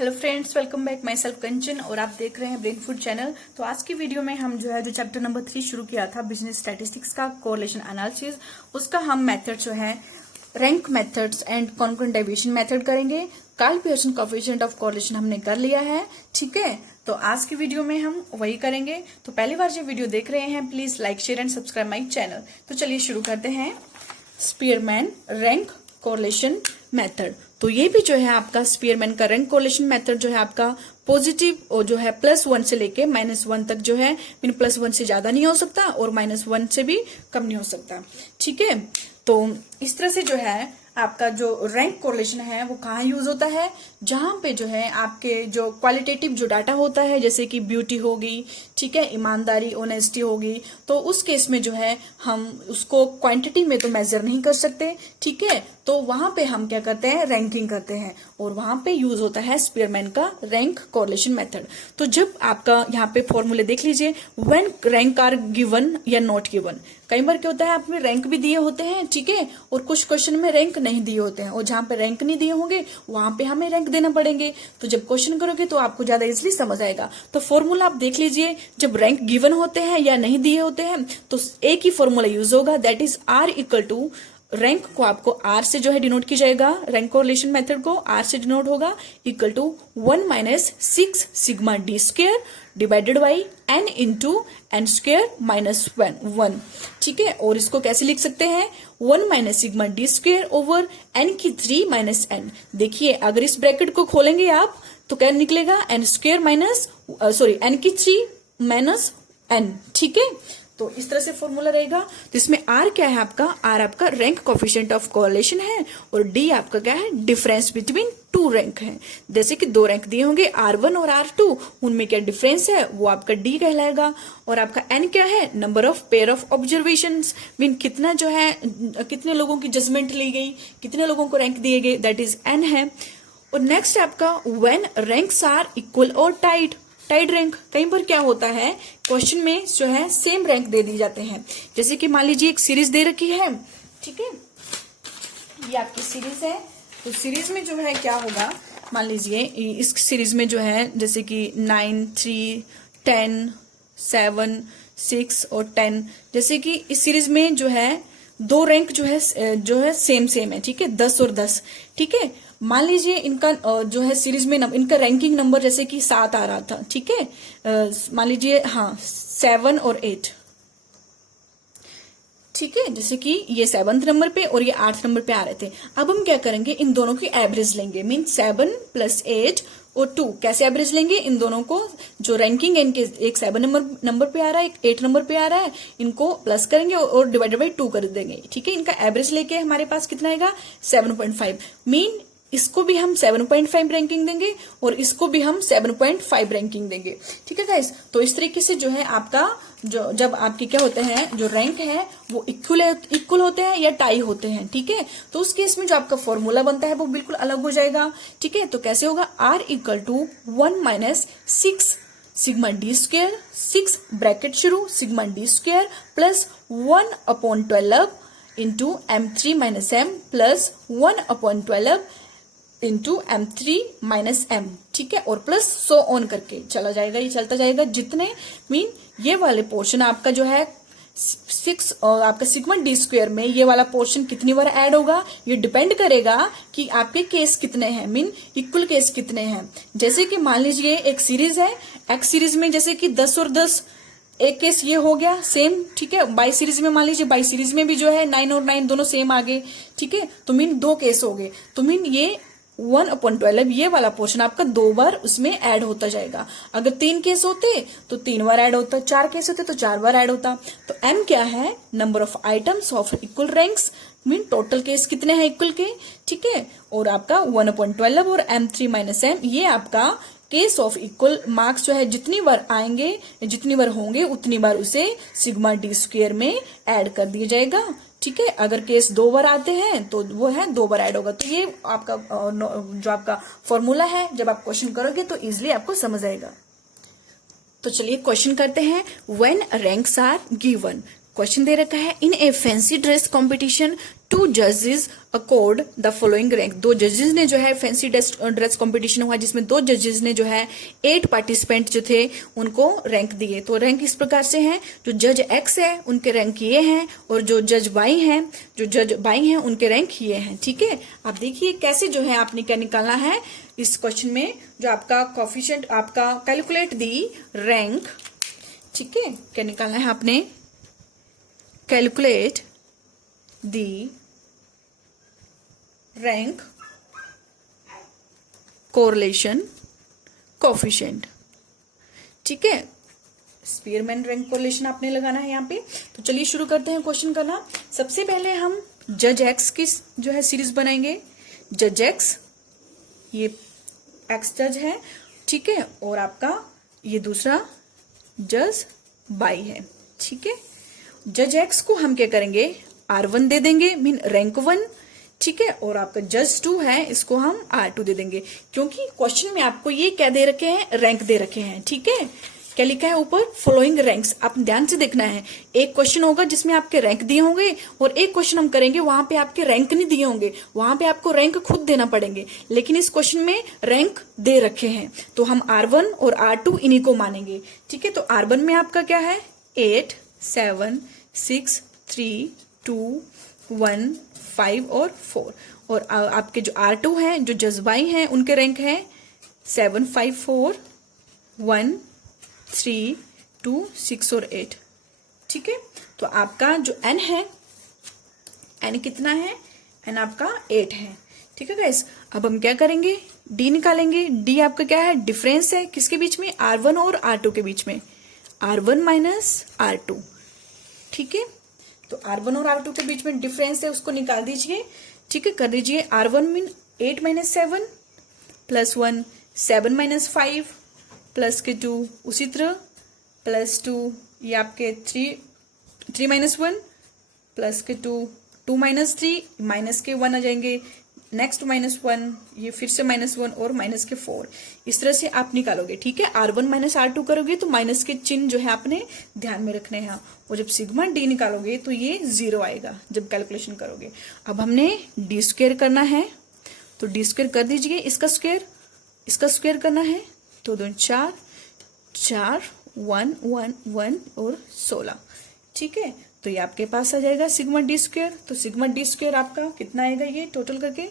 Hello friends, welcome back. Myself Kanchan और आप देख रहे हैं ब्रेन फूड चैनल। तो आज की वीडियो में हम जो चैप्टर नंबर 3 शुरू किया था बिजनेस स्टैटिस्टिक्स का कोरिलेशन एनालिसिस, उसका हम मेथड जो है rank methods and concurrent deviation method करेंगे। Karl Pearson coefficient of correlation हमने कर लिया है, ठीक है। तो आज की वीडियो में हम वही करेंगे। तो पहली बार जो वीडियो देख रहे हैं please like share and subscribe my channel. तो चलिए शुरू करते हैं स्पीयरमैन रैंक कोरिलेशन मेथड। तो ये भी जो है आपका स्पीयरमैन का रैंक कोरिलेशन मेथड जो है आपका पॉजिटिव और जो है +1 से लेके -1 तक जो है, मीन +1 से ज्यादा नहीं हो सकता और -1 से भी कम नहीं हो सकता, ठीक है। तो इस तरह से जो है आपका जो रैंक कोरिलेशन है वो कहाँ यूज होता है, जहां पे जो है आपके जो क्वालिटेटिव जो डाटा होता है, जैसे कि ब्यूटी होगी, ठीक है, ईमानदारी ऑनेस्टी होगी, तो उस केस में जो है हम उसको क्वांटिटी में तो मेजर नहीं कर सकते, ठीक है। तो वहां पे हम क्या करते हैं, रैंकिंग करते हैं और वहां पे यूज होता है स्पीयरमैन का रैंक कोरिलेशन मेथड। तो जब आपका यहाँ पे फॉर्मूले देख लीजिए, व्हेन रैंक आर गिवन या नॉट गिवन। कई बार क्या होता है आपने रैंक भी दिए होते हैं, ठीक है, और कुछ क्वेश्चन में रैंक नहीं दिए होते हैं, और जहां पे रैंक नहीं दिए होंगे वहां पे हमें रैंक देना पड़ेंगे। तो जब क्वेश्चन करोगे तो आपको ज्यादा इजिली समझ आएगा। तो फॉर्मूला आप देख लीजिए, जब रैंक गिवन होते हैं या नहीं दिए होते हैं तो एक ही फॉर्मूला यूज होगा, दैट इज R = रैंक को आपको R से जो है डिनोट किया जाएगा, रैंक कोरिलेशन मेथड को R से डिनोट होगा, = 1 - 6 sigma d² divided by n × n² - 1, ठीक है। और इसको कैसे लिख सकते हैं, 1 - सिग्मा d² ओवर n की 3 - n। देखिए अगर इस ब्रैकेट को खोलेंगे आप तो क्या निकलेगा, n की 3 - n, ठीक है। तो इस तरह से फॉर्मूला रहेगा। तो इसमें R क्या है आपका, R आपका रैंक कोएफिशिएंट ऑफ कोरिलेशन है और D आपका क्या है, डिफरेंस बिटवीन 2 रैंक है। जैसे कि 2 रैंक दिए होंगे R1 और R2, उनमें क्या डिफरेंस है वो आपका D कहलाएगा। और आपका N क्या है, number of pair of observations, mean कितना जो है कितने लोगों की जजमेंट ली गई, कितने लोगों को रैंक दिए गए, दैट इज N है। और नेक्स्ट आपका व्हेन रैंक्स आर इक्वल और टाइड रैंक। कई बार क्या होता है क्वेश्चन में जो है सेम रैंक दे दी जाते हैं। जैसे कि मान लीजिए एक सीरीज दे रखी है, ठीक है, ये आपकी सीरीज है। तो सीरीज में जो है क्या होगा, मान लीजिए इस सीरीज में जो है जैसे कि 9, 3, 10, 7, 6 और 10, जैसे कि इस सीरीज में जो है 2 रैंक जो है सेम है, ठीक है, 10 और 10, ठीक है। मान लीजिए इनका जो है सीरीज में इनका रैंकिंग नंबर जैसे कि 7 आ रहा था, ठीक है, मान लीजिए हाँ 7 और 8, ठीक है, जैसे कि ये 7th नंबर पे और ये 8th नंबर पे आ रहे थे। अब हम क्या करेंगे, इन दोनों की एवरेज लेंगे, मीन 7 + 8 और 2। कैसे एवरेज लेंगे, इन दोनों को जो रैंकिंग है इनके, एक 7 नंबर पे आ रहा है, एक 8 नंबर पे आ रहा है, इनको प्लस करेंगे और डिवाइडेड बाई 2 कर देंगे, ठीक है। इनका एवरेज लेके हमारे पास कितना आएगा, 7.5। मीन इसको भी हम 7.5 रैंकिंग देंगे और इसको भी हम 7.5 रैंकिंग देंगे, ठीक है गाइस। तो इस तरीके से जो है आपका जो जब आपके क्या होते हैं, जो रैंक है वो इक्वल होते हैं या टाई होते हैं, ठीक है। तो उस केस में जो आपका फॉर्मूला बनता है वो बिल्कुल अलग हो जाएगा, ठीक है। तो कैसे होगा, R = 1 - 6 सिग्मा d² 6 ब्रैकेट शुरू sigma d² + 1/12 × m3 - m + 1/12 × m3 - m, ठीक है, और प्लस सो ऑन करके चला जाएगा, ये चलता जाएगा जितने, मीन ये वाले पोर्शन आपका जो है 6 और आपका सिग्मा d² में ये वाला पोर्शन कितनी बार ऐड होगा, ये डिपेंड करेगा कि आपके केस कितने हैं, मीन इक्वल केस कितने हैं। जैसे कि मान लीजिए एक सीरीज है, एक्स सीरीज में जैसे कि 10 और 10, एक केस ये हो गया सेम, ठीक है। बाई सीरीज में मान लीजिए, बाई सीरीज में भी जो है 9 और 9 दोनों सेम आ गए, ठीक है। तो मीन 2 केस हो गए, तो मीन ये 1/12 ये वाला पोर्शन आपका 2 बार उसमें ऐड होता जाएगा। अगर 3 केस होते तो 3 बार ऐड होता, 4 केस होते तो 4 बार ऐड होता। तो M क्या है, number of items of equal ranks, mean total case कितने हैं इक्वल के, ठीक है। और आपका 1/12 और m3 - m ये आपका केस ऑफ इक्वल मार्क्स जो है जितनी बार आएंगे, जितनी बार होंगे उतनी बार उसे सिग्मा d² में ऐड कर दिया जाएगा, ठीक है। अगर केस 2 बार आते हैं तो वो है 2 बार ऐड होगा। तो ये आपका जो आपका फॉर्मूला है, जब आप क्वेश्चन करोगे तो इजिली आपको समझ आएगा। तो चलिए क्वेश्चन करते हैं, when ranks are given. Question दे रखा है, in a fancy dress competition 2 judges accord the following rank। 2 जजेस ने जो है फैंसी ड्रेस कंपटीशन हुआ जिसमें 2 जजेस ने जो है 8 पार्टिसिपेंट जो थे उनको रैंक दिए। तो रैंक इस प्रकार से हैं, जो जज एक्स है उनके रैंक ये हैं और जो जज वाई हैं उनके रैंक ये हैं। ठीक है, आप देखिए कैसे जो है आपने क्या निकालना है इस क्वेश्चन में, जो आपका कोफिशिएंट आपका कैलकुलेट दी रैंक। ठीक है, क्या निकालना है आपने, calculate the rank correlation coefficient. ठीक है, स्पीयरमैन रैंक कोरिलेशन आपने लगाना है यहाँ पे। तो चलिए शुरू करते हैं क्वेश्चन करना। सबसे पहले हम जज एक्स की जो है सीरीज बनाएंगे। जज एक्स, ये एक्स जज है, ठीक है, और आपका ये दूसरा जज वाई है। ठीक है, जज एक्स को हम क्या करेंगे, R1 दे देंगे, मीन रैंक 1। ठीक है, और आपका जज 2 है, इसको हम R2 दे देंगे, क्योंकि क्वेश्चन में आपको ये क्या दे रखे हैं, रैंक दे रखे हैं। ठीक है, क्या लिखा है ऊपर, फॉलोइंग रैंक्स। आप ध्यान से देखना है, एक क्वेश्चन होगा जिसमें आपके रैंक दिए होंगे और एक क्वेश्चन हम करेंगे वहां पे आपके रैंक नहीं दिए होंगे, वहां पे आपको रैंक खुद देना पड़ेंगे। लेकिन इस क्वेश्चन में रैंक दे रखे हैं, तो हम R1 और R2 इन्हीं को मानेंगे। ठीक है, तो R1 में आपका क्या है, 8, 7, 6, 3, 2, 1, 5 और 4। और आपके जो R2 हैं, जो जज्बाई हैं, उनके रैंक है 7, 5, 4, 1, 3, 2, 6 और 8। ठीक है, तो आपका जो N है, N कितना है, N आपका 8 है। ठीक है गाइस, अब हम क्या करेंगे, D निकालेंगे। D आपका क्या है, डिफरेंस है किसके बीच में, R1 और R2 के बीच में, R1 माइनस R2। ठीक है, तो R1 और R2 के बीच में डिफरेंस है, उसको निकाल दीजिए। ठीक है, कर दीजिए। R1 mean 8 minus 7 plus 1, 7 minus 5 plus के 2, उसी तरह प्लस 2, ये आपके 3 माइनस 1 प्लस के 2, 2 माइनस 3, माइनस के 1 आ जाएंगे, नेक्स्ट -1, ये फिर से -1 और माइनस के 4। इस तरह से आप निकालोगे। ठीक है, R1 माइनस R2 करोगे तो माइनस के चिन्ह जो है आपने ध्यान में रखने हैं, और जब सिग्मा D निकालोगे तो ये 0 आएगा जब कैलकुलेशन करोगे। अब हमने D स्क्वायर करना है, तो D स्क्वायर कर दीजिए, इसका स्क्वायर करना है, तो 2 4, 4, 1, 1, 1 और 16। ठीक है, तो ये आपके पास आ जाएगा सिग्मा D स्क्वायर। तो सिग्मा D स्क्वायर आपका कितना आएगा, ये टोटल करके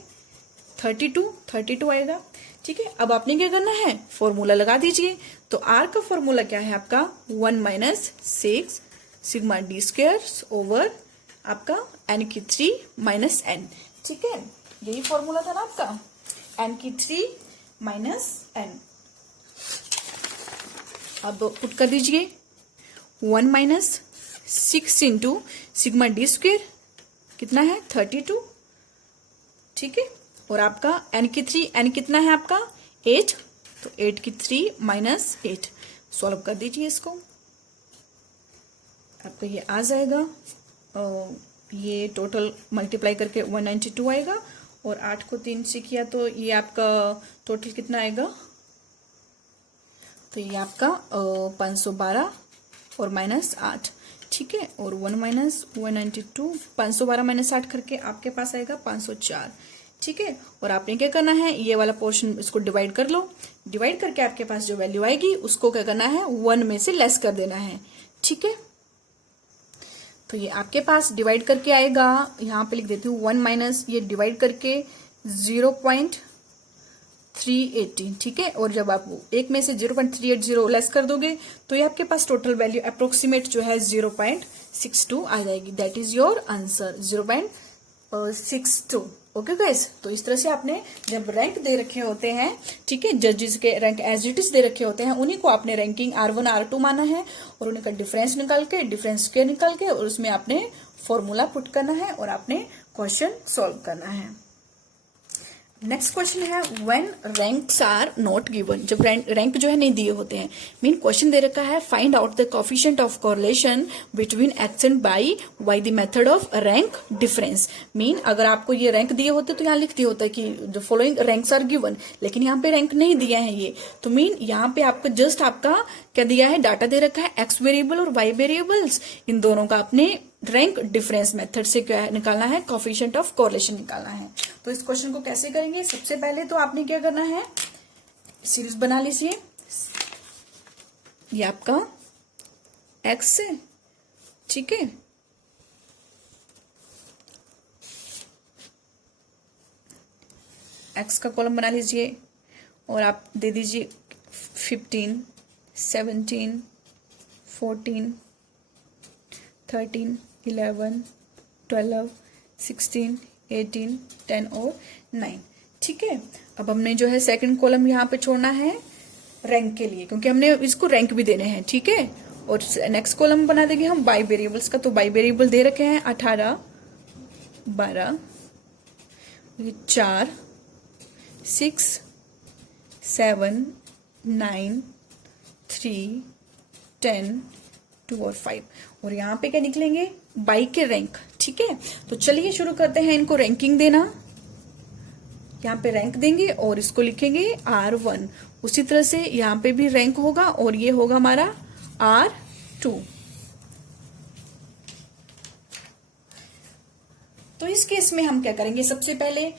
32 आएगा। ठीक है, अब आपने क्या करना है, फॉर्मूला लगा दीजिए। तो R का फॉर्मूला क्या है आपका, 1 minus 6 sigma D square over आपका N की 3 माइनस N। ठीक है, यही फॉर्मूला था ना आपका, N की 3 माइनस N। अब पुट कर दीजिए, 1 minus 6 into sigma D square कितना है, 32। ठीक है, और आपका N की 3, N कितना है आपका 8, तो 8 की 3 माइनस 8। सॉल्व कर दीजिए इसको, आपका ये आ जाएगा, ये टोटल मल्टीप्लाई करके 192 आएगा, और 8 को 3 से किया तो ये आपका टोटल कितना आएगा, तो ये आपका 512 और माइनस 8। ठीक है, और 1 माइनस 192, 512 माइनस 8 करके आपके पास आएगा 504। ठीक है, और आपने क्या करना है, ये वाला पोर्शन इसको डिवाइड कर लो, डिवाइड करके आपके पास जो वैल्यू आएगी उसको क्या करना है, 1 में से लेस कर देना है। ठीक है, तो ये आपके पास डिवाइड करके आएगा, यहाँ पे लिख देती हूँ 1 माइनस ये डिवाइड करके 0.380। ठीक है, और जब आप एक में से 0.380 लेस कर दोगे तो ये आपके पास टोटल वैल्यू अप्रोक्सीमेट जो है 0.62 आ जाएगी। That is your answer, 0.62। Okay guys, तो इस तरह से आपने जब रैंक दे रखे होते हैं, ठीक है, जजेस के रैंक एज इट इज दे रखे होते हैं, उन्हीं को आपने रैंकिंग R1 R2 माना है, और उन्हीं का डिफरेंस निकाल के, डिफरेंस स्क्वायर निकाल के, और उसमें आपने फॉर्मूला पुट करना है और आपने क्वेश्चन सॉल्व करना है। नेक्स्ट क्वेश्चन है, when ranks are not given, जब रैंक जो है नहीं दिए होते हैं, मीन क्वेश्चन दे रखा है find out the coefficient of correlation between x and by the method of rank difference. Mean अगर आपको ये रैंक दिए होते तो यहाँ लिख दिया होता है कि the following ranks are given, लेकिन यहाँ पे रैंक नहीं दिया है ये, तो मीन यहाँ पे आपका जस्ट आपका क्या दिया है, डाटा दे रखा है, एक्स वेरिएबल और वाई वेरिएबल्स, इन दोनों का आपने रैंक डिफरेंस मेथड से क्या निकालना है, कोफिशिएंट ऑफ कोरिलेशन निकालना है। तो इस क्वेश्चन को कैसे करेंगे, सबसे पहले तो आपने क्या करना है, सीरीज बना लीजिए। ये आपका एक्स है, ठीक है, एक्स का कॉलम बना लीजिए और आप दे दीजिए 15, 17, 14, 13, 11, 12, 16, 18, 10 और 9, ठीक है। अब हमने जो है सेकंड कॉलम यहाँ पे छोड़ना है रैंक के लिए, क्योंकि हमने इसको रैंक भी देने हैं, ठीक है। और नेक्स्ट कॉलम बना देंगे हम बाई वेरिएबल्स का। तो बाई वेरिएबल दे रखे हैं 18, 12, 4, 6, 7, 9, 3, 10, 2 और 5। और यहाँ पे क्या निकलेंगे, बाई के रैंक, ठीक है। तो चलिए शुरू करते हैं इनको रैंकिंग देना। यहाँ पे रैंक देंगे और इसको लिखेंगे R1। उसी तरह से यहाँ पे भी रैंक होगा और ये होगा हमारा R2। तो इस केस में हम क्या करेंगे, सबसे पहले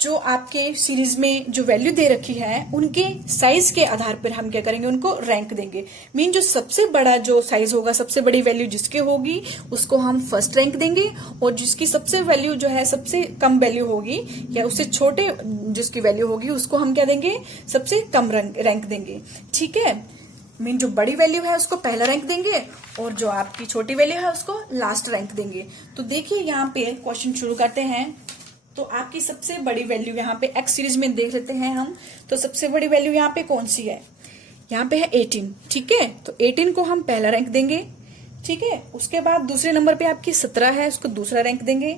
जो आपके सीरीज में जो वैल्यू दे रखी है उनके साइज के आधार पर हम क्या करेंगे, उनको रैंक देंगे। मीन जो सबसे बड़ा जो साइज होगा, सबसे बड़ी वैल्यू जिसके होगी उसको हम फर्स्ट रैंक देंगे, और जिसकी सबसे वैल्यू जो है सबसे कम वैल्यू होगी या उससे छोटे जिसकी वैल्यू होगी उसको हम क्या देंगे, सबसे कम रैंक देंगे, ठीक है। मीन जो बड़ी वैल्यू है उसको पहला रैंक देंगे और जो आपकी छोटी वैल्यू है उसको लास्ट रैंक देंगे। तो देखिए यहाँ पे क्वेश्चन शुरू करते हैं। तो आपकी सबसे बड़ी वैल्यू यहाँ पे एक्स सीरीज में देख लेते हैं हम। तो सबसे बड़ी वैल्यू यहाँ पे कौन सी है, यहाँ पे है 18, ठीक है। तो 18 को हम पहला रैंक देंगे, ठीक है। उसके बाद दूसरे नंबर पे आपकी 17 है, उसको दूसरा रैंक देंगे।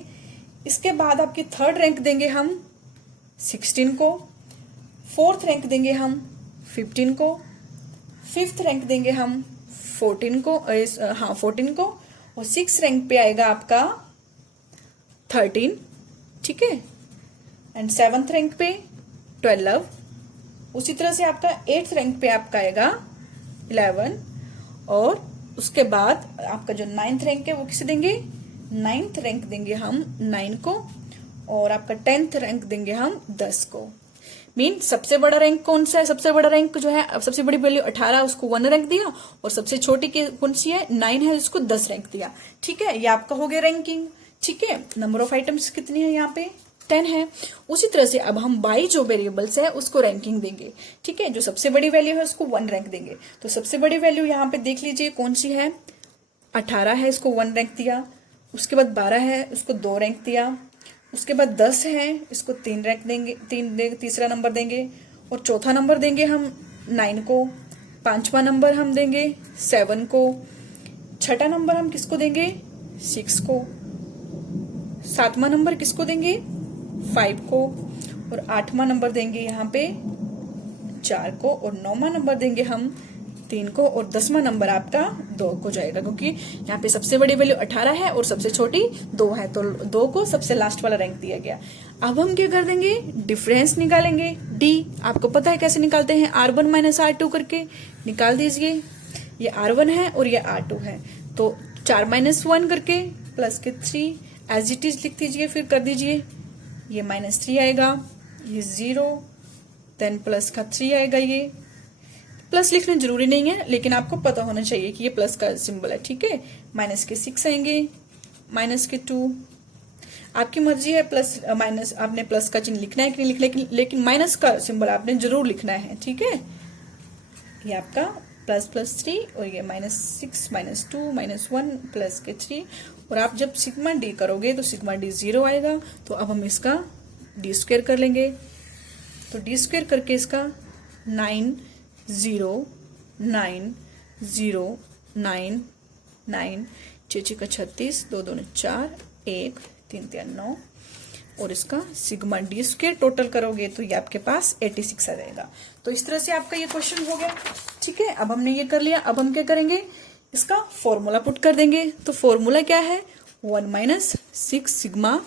इसके बाद आपकी थर्ड रैंक देंगे हम 16 को, फोर्थ रैंक देंगे हम 15 को, फिफ्थ रैंक देंगे हम 14 को, 14 को, और सिक्स रैंक पे आएगा आपका 13, ठीक है। एंड सेवंथ रैंक पे 12। उसी तरह से आपका 8th रैंक पे आपका आएगा 11, और उसके बाद आपका जो 9th रैंक है वो किसे देंगे, 9th रैंक देंगे हम 9 को, और आपका 10th रैंक देंगे हम 10 को। मीन सबसे बड़ा रैंक कौन सा है, सबसे बड़ा रैंक जो है, सबसे बड़ी वैल्यू 18, उसको 1 रैंक दिया, और सबसे छोटी कौन सी है, 9 है, उसको 10 रैंक दिया, ठीक है। ये आपका हो गया रैंकिंग, ठीक है। नंबर ऑफ आइटम्स कितनी है, यहाँ पे 10 है। उसी तरह से अब हम बाई जो वेरिएबल्स है उसको रैंकिंग देंगे, ठीक है। जो सबसे बड़ी वैल्यू है उसको 1 रैंक देंगे। तो सबसे बड़ी वैल्यू यहाँ पे देख लीजिए कौन सी है, 18 है, इसको 1 रैंक दिया। उसके बाद 12 है, उसको 2 रैंक दिया। उसके बाद 10 है, इसको 3 रैंक देंगे, तीसरा नंबर देंगे। और चौथा नंबर देंगे हम 9 को। पांचवा नंबर हम देंगे 7 को। छठा नंबर हम किसको देंगे, 6 को। सातवां नंबर किसको देंगे, 5 को। और 8वां नंबर देंगे यहाँ पे 4 को। और 9वां नंबर देंगे हम 3 को। और 10वां नंबर आपका 2 को जाएगा, क्योंकि यहाँ पे सबसे बड़ी वैल्यू 18 है और सबसे छोटी 2 है, तो 2 को सबसे लास्ट वाला रैंक दिया गया। अब हम क्या कर देंगे, डिफरेंस निकालेंगे। डी आपको पता है कैसे निकालते हैं, R1 माइनस R2 करके निकाल दीजिए। ये R1 है और ये R2 है, तो 4 माइनस 1 करके प्लस के 3 एज इट इज लिख दीजिए, फिर कर दीजिए। ये -3 आएगा, ये 0, देन प्लस का 3 आएगा। ये प्लस लिखना जरूरी नहीं है, लेकिन आपको पता होना चाहिए कि ये प्लस का सिंबल है, ठीक है। माइनस के 6 आएंगे, माइनस के 2। आपकी मर्जी है प्लस माइनस, आपने प्लस का चिन्ह लिखना है कि नहीं लिखना, लेकिन माइनस का सिंबल आपने जरूर लिखना है, ठीक है। ये आपका ++3 और ये -6 -2 -1 प्लस के 3। और आप जब सिग्मा डी करोगे तो सिग्मा डी 0 आएगा। तो अब हम इसका डी स्क्वायर कर लेंगे। तो डी स्क्वायर करके इसका 9 0 9 0 9 9 6 का 36, 2 2 4 1 3 3 9, और इसका सिग्मा डी स्क्वायर टोटल करोगे तो ये आपके पास 86 आ जाएगा। तो इस तरह से आपका ये क्वेश्चन हो गया, ठीक है। अब हमने ये कर लिया। अब हम क्या करेंगे, इसका फॉर्मूला पुट कर देंगे। तो फॉर्मूला क्या है, 1 - 6 सिग्मा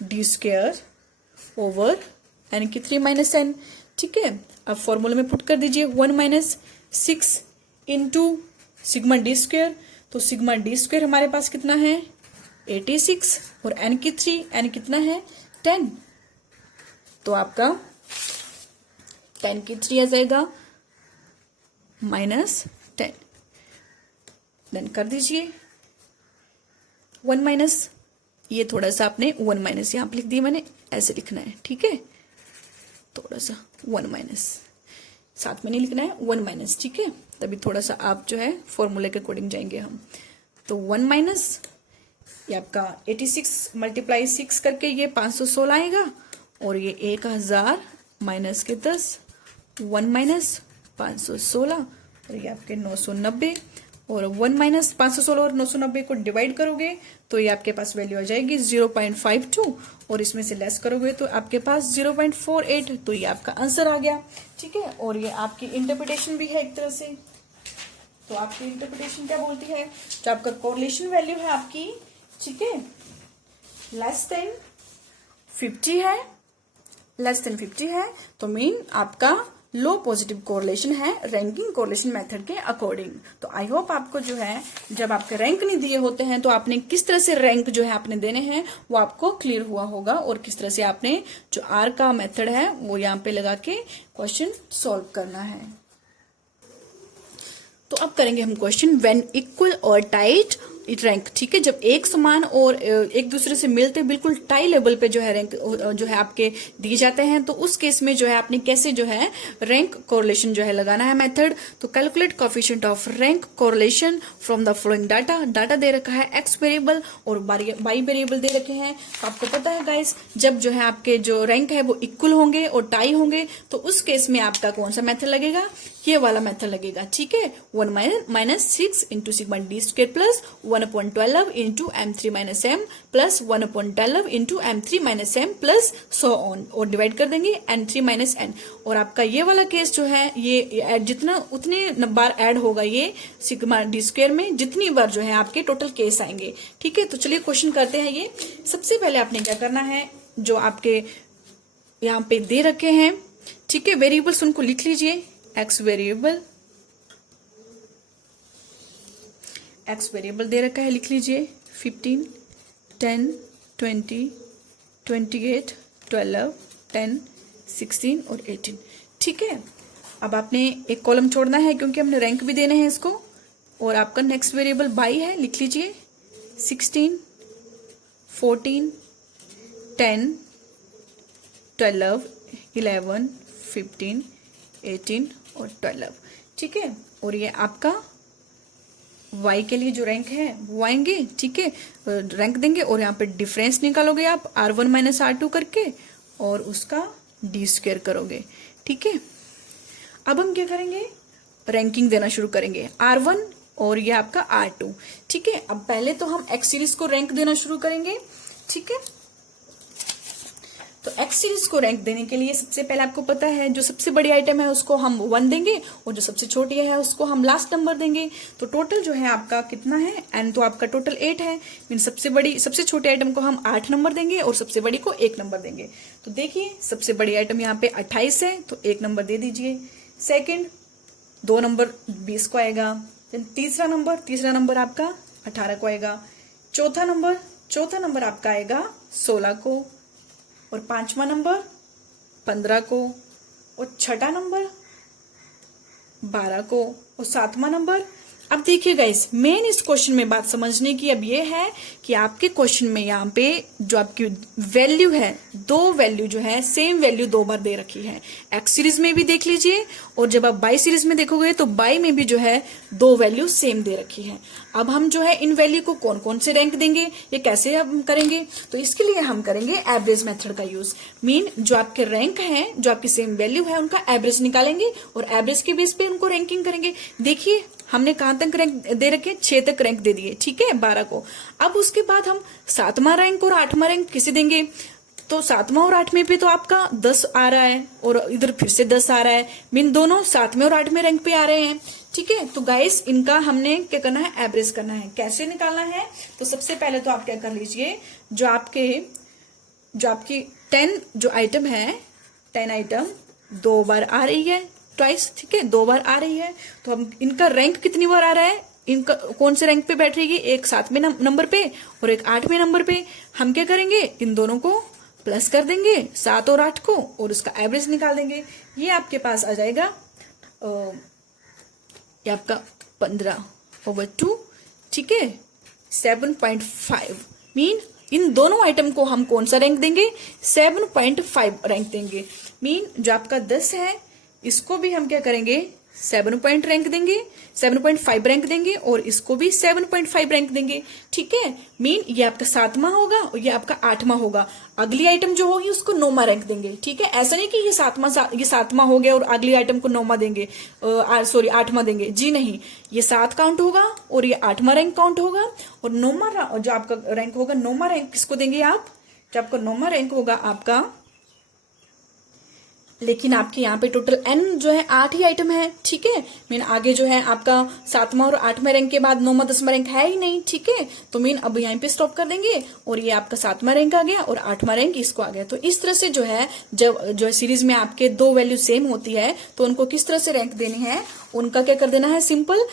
डी स्क्वायर ओवर यानी कि 3 - n, ठीक है। अब फॉर्मूला में पुट कर दीजिए 1 - 6 इंटू सिग्मा डी स्क्वायर। तो सिग्मा डी स्क्वायर हमारे पास कितना है, 86 और n की 3, n कितना है 10, तो आपका 10 की 3 आ जाएगा -10। देन कर दीजिए 1 माइनस, ये थोड़ा सा आपने 1 माइनस यहाँ पे लिख दिया मैंने, ऐसे लिखना है, ठीक है, थोड़ा सा 1 माइनस, साथ में नहीं लिखना है, 1 माइनस, ठीक है, तभी थोड़ा सा आप जो है फॉर्मूले के अकॉर्डिंग जाएंगे हम। तो 1 माइनस ये आपका 86 मल्टीप्लाई 6 करके ये 516 आएगा, और ये 1000 माइनस के 10, 1 माइनस 516 और ये आपके 990, और 1 माइनस 516 और 990 को डिवाइड करोगे तो ये आपके पास वैल्यू आ जाएगी 0.52, और इसमें से लेस करोगे तो आपके पास 0.48, तो ये आपका आंसर आ गया, ठीक है। और ये आपकी इंटरप्रिटेशन भी है एक तरह से। तो आपकी इंटरप्रिटेशन क्या बोलती है, जो आपका कोरिलेशन वैल्यू है आपकी, ठीक है, लेस देन 50 है, तो मीन आपका लो पॉजिटिव कोरिलेशन है रैंकिंग कोरिलेशन मेथड के अकॉर्डिंग। तो आई होप आपको जो है, जब आपके रैंक नहीं दिए होते हैं तो आपने किस तरह से रैंक जो है आपने देने हैं वो आपको क्लियर हुआ होगा, और किस तरह से आपने जो आर का मेथड है वो यहाँ पे लगा के क्वेश्चन सॉल्व करना है। तो अब करेंगे हम क्वेश्चन व्हेन इक्वल और टाइट रैंक, ठीक है, जब एक समान और एक दूसरे से मिलते बिल्कुल टाई लेवल पे जो है रैंक जो है आपके दिए जाते हैं, तो उस केस में जो है आपने कैसे जो है रैंक कोरिलेशन जो है लगाना है मेथड। तो calculate coefficient of rank correlation from the following data दे रखा है, एक्स वेरिएबल और वाई वेरिएबल दे रखे हैं। तो आपको पता है गाइस, जब जो है आपके जो रैंक है वो इक्वल होंगे और टाई होंगे तो उस केस में आपका कौन सा मेथड लगेगा, ये वाला मेथड लगेगा, ठीक है। 1 minus 6 into sigma D square plus 1/12 into m3 minus m plus 1/12 into m3 minus m plus so on, और डिवाइड कर देंगे n3 माइनस n। और आपका ये वाला केस जो है ये जितना उतने बार ऐड होगा ये सिग्मा डी स्क्वायर में, जितनी बार जो है आपके टोटल केस आएंगे, ठीक है। तो चलिए क्वेश्चन करते हैं। ये सबसे पहले आपने क्या करना है, जो आपके यहाँ पे दे रखे हैं, ठीक है, वेरिएबल्स उनको लिख लीजिए। एक्स वेरिएबल दे रखा है, लिख लीजिए 15, 10, 20, 28, 12, 10, 16 और 18, ठीक है। अब आपने एक कॉलम छोड़ना है क्योंकि हमने रैंक भी देने हैं इसको। और आपका नेक्स्ट वेरिएबल बाई है, लिख लीजिए 16, 14, 10, 12, 11, 15, 18 और 12, ठीक है। और ये आपका y के लिए जो रैंक है वो आएंगे, ठीक है, रैंक देंगे और यहाँ पे डिफरेंस निकालोगे आप r1 माइनस r2 करके और उसका d स्क्वायर करोगे, ठीक है। अब हम क्या करेंगे, रैंकिंग देना शुरू करेंगे r1 और ये आपका r2, ठीक है। अब पहले तो हम x सीरीज को रैंक देना शुरू करेंगे, ठीक है। तो एक्स सीरीज को रैंक देने के लिए सबसे पहले आपको पता है जो सबसे बड़ी आइटम है उसको हम 1 देंगे और जो सबसे छोटी है उसको हम लास्ट नंबर देंगे। तो टोटल जो है आपका कितना है, एन तो आपका टोटल 8 है, मीन सबसे छोटी आइटम को हम 8 नंबर देंगे और सबसे बड़ी को 1 नंबर देंगे। तो देखिए सबसे बड़ी आइटम यहाँ पे 28 है तो 1 नंबर दे दीजिए। सेकेंड 2 नंबर 20 को आएगा। तीसरा नंबर आपका 18 को आएगा। चौथा नंबर आपका आएगा 16 को, और 5वां नंबर 15 को, और 6ठा नंबर 12 को, और 7वां नंबर। अब देखिए गाइस, मेन इस क्वेश्चन में बात समझने की अब ये है कि आपके क्वेश्चन में यहाँ पे जो आपकी वैल्यू है, 2 वैल्यू जो है सेम वैल्यू 2 बार दे रखी है। एक्स सीरीज में भी देख लीजिए और जब आप बाई सीरीज में देखोगे तो बाई में भी जो है 2 वैल्यू सेम दे रखी है। अब हम जो है इन वैल्यू को कौन कौन से रैंक देंगे, ये कैसे हम करेंगे, तो इसके लिए हम करेंगे एवरेज मेथड का यूज। मीन जो आपके रैंक है, जो आपकी सेम वैल्यू है, उनका एवरेज निकालेंगे और एवरेज के बेस पे उनको रैंकिंग करेंगे। देखिए हमने कहां तक रैंक दे रखे, 6 तक रैंक दे दिए, ठीक है, 12 को। अब उसके बाद हम 7वां रैंक और 8वां रैंक किसे देंगे, तो 7वां और 8वें पे तो आपका 10 आ रहा है और इधर फिर से 10 आ रहा है, मीन दोनों 7वें और 8वें रैंक पे आ रहे हैं, ठीक है। तो गाइस इनका हमने क्या करना है, एवरेज करना है। कैसे निकालना है, तो सबसे पहले तो आप क्या कर लीजिए, जो आपकी 10 जो आइटम है, 10 आइटम 2 बार आ रही है, ट्वाइस, ठीक है, 2 बार आ रही है। तो हम इनका रैंक कितनी बार आ रहा है, इनका कौन से रैंक पे बैठ रहेगी, एक 7वें नंबर पे और एक 8वें नंबर पे। हम क्या करेंगे, इन दोनों को प्लस कर देंगे 7 और 8 को और उसका एवरेज निकाल देंगे। ये आपके पास आ जाएगा ये आपका 15/2, ठीक है, 7.5। मीन इन दोनों आइटम को हम कौन सा रैंक देंगे, 7.5 रैंक देंगे। मीन जो आपका 10 है इसको भी हम क्या करेंगे, 7 रैंक देंगे, 7.5 रैंक देंगे और इसको भी 7.5 रैंक देंगे, ठीक है। मीन ये आपका 7वां होगा और ये आपका 8वां होगा। अगली आइटम जो होगी उसको 9वां रैंक देंगे, ठीक है। ऐसा नहीं कि ये 7वां हो गया और अगली आइटम को 9वां देंगे, सॉरी 8वां देंगे, जी नहीं। ये 7 काउंट होगा और ये 8वां रैंक काउंट होगा और 9वां जो आपका रैंक होगा, 9वां रैंक किसको देंगे आप, जो आपका 9वां रैंक होगा आपका, लेकिन आपके यहाँ पे टोटल n जो है 8 ही आइटम है, ठीक है। मीन आगे जो है आपका 7वां और 8वें रैंक के बाद 9वां 10वां रैंक है ही नहीं, ठीक है। तो मीन अब यहाँ पे स्टॉप कर देंगे और ये आपका 7वां रैंक आ गया और 8वां रैंक इसको आ गया। तो इस तरह से जो है जब जो सीरीज में आपके 2 वैल्यू सेम होती है तो उनको किस तरह से रैंक देनी है, उनका क्या कर देना है, सिंपल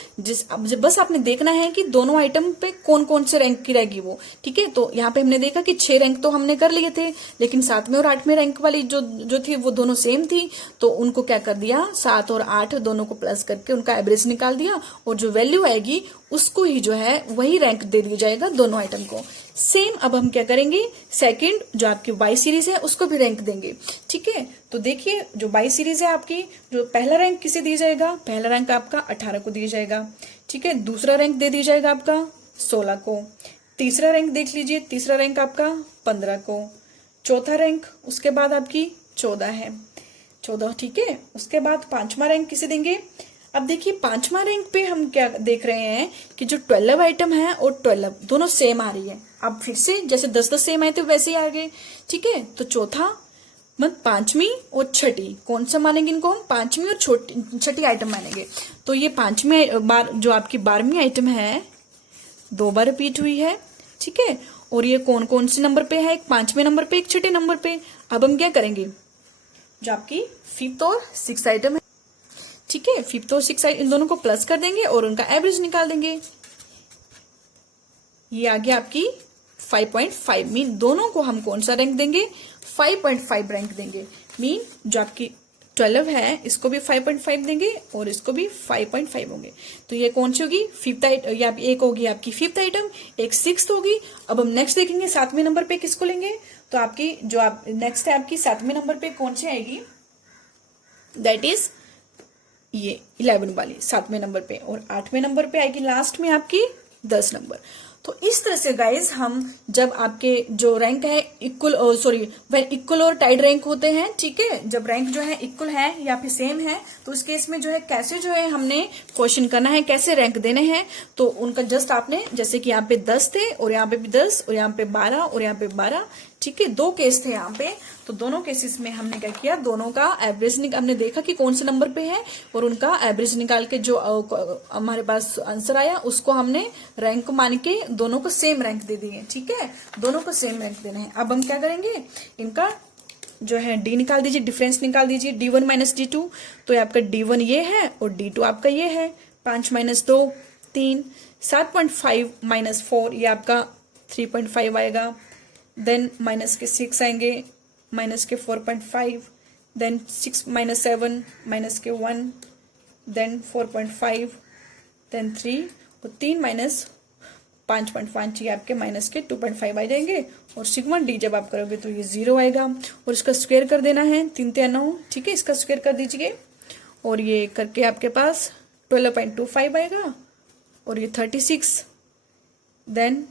बस आपने देखना है कि दोनों आइटम पे कौन कौन से रैंक की रहेगी वो, ठीक है। तो यहाँ पे हमने देखा कि 6 रैंक तो हमने कर लिए थे, लेकिन 7वें और 8वें रैंक वाली जो थी वो दोनों सेम थी, तो उनको क्या कर दिया, 7 और 8 दोनों को प्लस करके उनका एवरेज निकाल दिया और जो वैल्यू आएगी उसको ही जो है वही रैंक दे दिया जाएगा दोनों आइटम को। सेम अब हम क्या करेंगे, सेकंड जो आपकी वाई सीरीज है उसको भी रैंक देंगे, ठीक है। तो देखिए जो वाई सीरीज है आपकी, जो पहला रैंक किसे दिया जाएगा, पहला रैंक आपका 18 को दिया जाएगा, ठीक है। दूसरा रैंक दे दिया जाएगा आपका 16 को। तीसरा रैंक देख लीजिए, तीसरा रैंक आपका 15 को। चौथा रैंक उसके बाद आपकी 14 है, 14, ठीक है। उसके बाद 5वां रैंक किसे देंगे। अब देखिए 5वां रैंक पे हम क्या देख रहे हैं कि जो 12 आइटम है और 12 दोनों सेम आ रही है। अब फिर से जैसे 10-10 सेम आए थे वैसे ही आ गए, ठीक है। तो चौथा मतलब 5वीं और 6ठी कौन सा मानेंगे, इनको हम 5वीं और 6ठी आइटम मानेंगे। तो ये 5वीं बार जो आपकी 12वीं आइटम है 2 बार रिपीट हुई है, ठीक है। और ये कौन कौन से नंबर पे है, एक 5वें नंबर पे, एक 6ठे नंबर पे। अब हम क्या करेंगे, जो आपकी 5th और 6th आइटम है, ठीक है, 5th और 6th इन दोनों को प्लस कर देंगे और उनका एवरेज निकाल देंगे। ये आ गया आपकी 5.5। मीन दोनों को हम कौन सा रैंक देंगे, 5.5 रैंक देंगे। मीन जो आपकी 12 है इसको भी 5.5 देंगे और इसको भी 5.5 होंगे। तो ये कौन सी होगी, 5th आइटम, या एक होगी आपकी 5th आइटम, एक 6th होगी। अब हम नेक्स्ट देखेंगे 7वें नंबर पे किसको लेंगे। तो आपकी जो आप नेक्स्ट है आपकी 7वें नंबर पे कौन सी आएगी, दैट इज ये 11 वाली 7वें नंबर पे, और 8वें नंबर पे आएगी लास्ट में आपकी 10 नंबर। तो इस तरह से गाइज हम जब आपके जो रैंक है इक्वल इक्वल और टाइड रैंक होते हैं, ठीक है, जब रैंक जो है इक्वल है या फिर सेम है तो उस केस में जो है कैसे जो है हमने क्वेश्चन करना है, कैसे रैंक देने हैं। तो उनका जस्ट आपने जैसे कि यहाँ पे 10 थे और यहाँ पे भी 10 और यहाँ पे 12 और यहाँ पे 12, ठीक है, 2 केस थे यहाँ पे। तो दोनों केसेस में हमने क्या किया, दोनों का एवरेज हमने देखा कि कौन से नंबर पे है और उनका एवरेज निकाल के जो हमारे पास आंसर आया उसको हमने रैंक मान के दोनों को सेम रैंक दे दिए, ठीक है, दोनों को सेम रैंक देना है। अब हम क्या करेंगे, इनका जो है डी निकाल दीजिए, डिफरेंस निकाल दीजिए, D1 माइनस D2। तो ये आपका D1 ये है और D2 आपका ये है, 5 माइनस 2 3, 7.5 माइनस 4 ये आपका 3.5 आएगा। देन माइनस के 6 आएंगे, माइनस के 4.5, देन 6 माइनस 7 माइनस के 1, देन 4.5, देन 3 और 3 माइनस 5.5 ये आपके माइनस के 2.5 आ जाएंगे। और सिग्मा डी जब आप करोगे तो ये 0 आएगा और इसका स्क्वायर कर देना है, 3 3 9, ठीक है, इसका स्क्वायर कर दीजिए और ये करके आपके पास 12.25 आएगा और ये 36, देन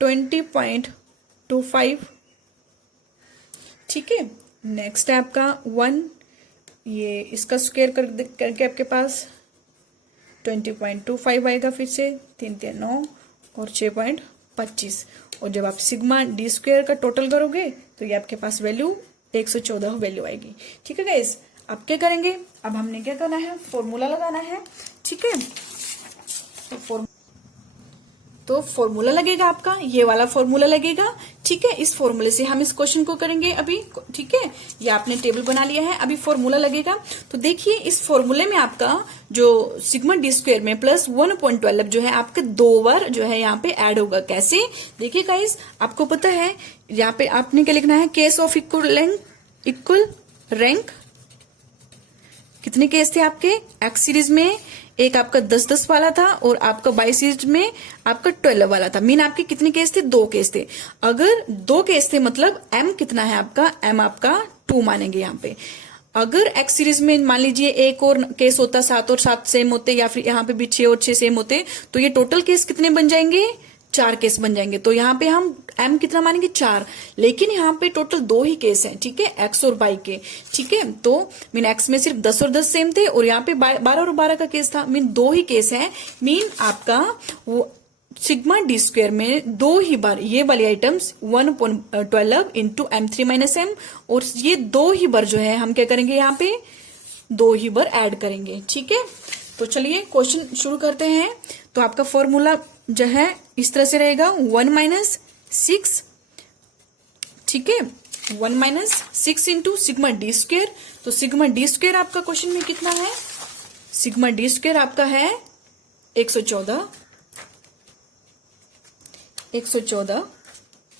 20.25, ठीक है। नेक्स्ट है आपका 1, ये इसका स्क्वायर करके आपके पास 20.25 आएगा, फिर से 3 3 9 और 6.25। और जब आप सिग्मा डी स्क्वायर का टोटल करोगे तो ये आपके पास वैल्यू 114 वैल्यू आएगी, ठीक है गाइस। अब क्या करेंगे, अब हमने क्या करना है, फॉर्मूला लगाना है, ठीक है। तो फॉर्मूला लगेगा आपका, ये वाला फॉर्मूला लगेगा। ठीक है, इस फॉर्मूले से हम इस क्वेश्चन को करेंगे अभी। ठीक है, ये आपने टेबल बना लिया है, अभी फॉर्मूला लगेगा। तो देखिए इस फॉर्मूले में आपका जो सिग्मा डी स्क्वायर में प्लस 1/12 जो है आपके 2 बार जो है यहाँ पे ऐड होगा। कैसे, देखिए गाइस, आपको पता है यहाँ पे आपने क्या लिखना है, केस ऑफ इक्वल रैंक। कितने केस थे आपके एक्स सीरीज में, एक आपका 10-10 वाला था और आपका बाई सीरीज में आपका 12 वाला था। मीन आपके कितने केस थे, 2 केस थे। अगर 2 केस थे मतलब एम कितना है आपका, एम आपका 2 मानेंगे यहाँ पे। अगर एक्स सीरीज में मान लीजिए एक और केस होता, 7 और 7 सेम होते, या फिर यहाँ पे भी 6 और 6 सेम होते, तो ये टोटल केस कितने बन जाएंगे, 4 केस बन जाएंगे। तो यहाँ पे हम एम कितना मानेंगे, 4। लेकिन यहाँ पे टोटल 2 ही केस हैं। ठीक है, एक्स और वाई के। ठीक है, तो मीन एक्स में सिर्फ 10 और 10 सेम थे और यहाँ पे 12 और 12 का केस था। मीन 2 ही केस है। मीन आपका वो सिग्मा डी स्क्वायर में 2 ही बार ये वाली items 1/12 into M3 minus M, और ये 2 ही बार जो है हम क्या करेंगे, यहाँ पे 2 ही बार ऐड करेंगे। ठीक है, तो चलिए क्वेश्चन शुरू करते हैं। तो आपका फॉर्मूला जो है इस तरह से रहेगा, 1 - 6। ठीक है, 1 - 6 इंटू सिग्मा डी स्क्वायर। तो सिग्मा डी स्क्वायर आपका क्वेश्चन में कितना है, सिग्मा डी स्क्वायर आपका है 114।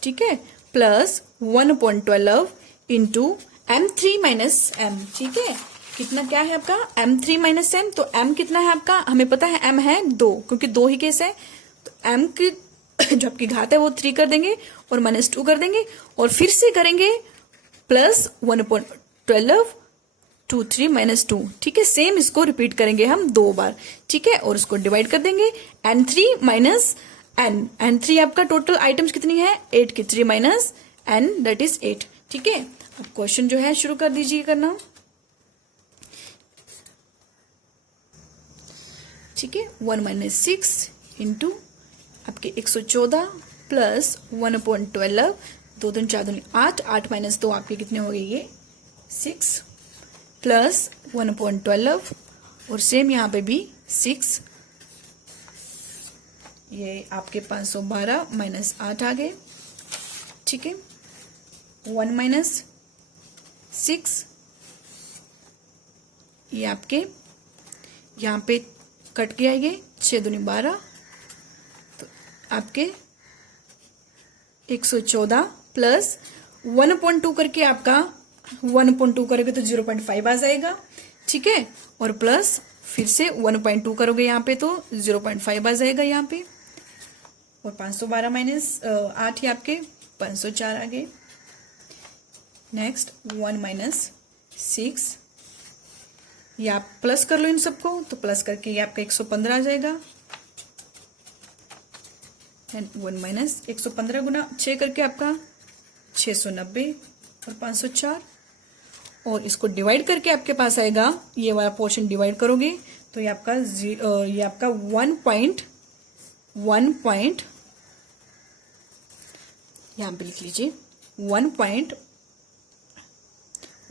ठीक है, plus 1/12 into M3 minus M. ठीक है, कितना क्या है आपका, M3 माइनस एम। तो M कितना है आपका, हमें पता है M है 2, क्योंकि 2 ही केस है। तो M की जो आपकी घात है वो 3 कर देंगे और -2 कर देंगे, और फिर से करेंगे प्लस 1/12 2 3 -2। ठीक है, सेम इसको रिपीट करेंगे हम 2 बार। ठीक है, और इसको डिवाइड कर देंगे, N3 माइनस एन। N3 आपका टोटल आइटम्स कितनी है, 8 की 3 माइनस एन, दैट इज 8। ठीक है, अब क्वेश्चन जो है शुरू कर दीजिए करना। ठीक है, 1 - 6 इंटू आपके 114 प्लस 1/12, 2 दूनी 4 दूनी 8, 8 माइनस 2 आपके कितने हो गए, ये 6, प्लस 1/12, और सेम यहाँ पे भी 6, ये आपके 512 माइनस 8 आ गए। ठीक है, 1 - 6, ये आपके यहाँ पे कट गया, ये 6 दूनी 12, तो आपके 114 प्लस 1/2 करके आपका 1/2 करोगे तो 0.5 आ जाएगा। ठीक है, और प्लस फिर से 1/2 करोगे यहाँ पे तो 0.5 आ जाएगा यहाँ पे, और 512 माइनस 8 ही आपके 504 आ गए। नेक्स्ट 1 - 6, ये आप प्लस कर लो इन सबको, तो प्लस करके ये आपका 115 आ जाएगा। एंड 1 - 115 गुना 6 करके आपका 690 और 504, और इसको डिवाइड करके आपके पास आएगा, ये वाला पोर्शन डिवाइड करोगे तो ये आपका 1 यहाँ पे लिख लीजिए 1.1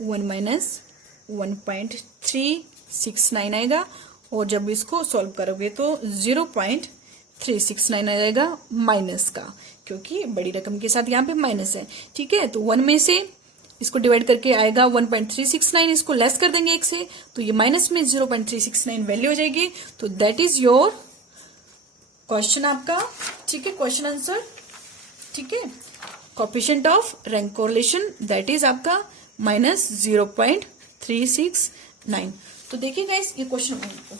- 1.369 आएगा, और जब इसको सॉल्व करोगे तो 0.369 आ जाएगा माइनस का, क्योंकि बड़ी रकम के साथ यहाँ पे माइनस है। ठीक है, तो 1 में से इसको डिवाइड करके आएगा 1.369, इसको लेस कर देंगे 1 से, तो ये माइनस में 0.369 वैल्यू हो जाएगी। तो दैट इज योर क्वेश्चन आपका। ठीक है, क्वेश्चन आंसर। ठीक है, coefficient of rank correlation that is आपका -0.369। तो देखिए गाइस, ये क्वेश्चन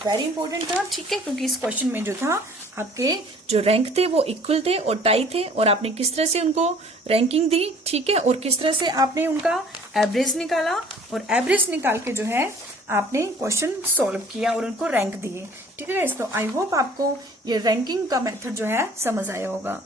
वेरी इंपॉर्टेंट था। ठीक है, क्योंकि इस क्वेश्चन में जो था आपके जो रैंक थे वो इक्वल थे और टाई थे, और आपने किस तरह से उनको रैंकिंग दी। ठीक है, और किस तरह से आपने उनका एवरेज निकाला, और एवरेज निकाल के जो है आपने क्वेश्चन सॉल्व किया और उनको रैंक दिए। ठीक है गाइस, तो आई होप आपको ये रैंकिंग का मेथड जो है समझ आया होगा।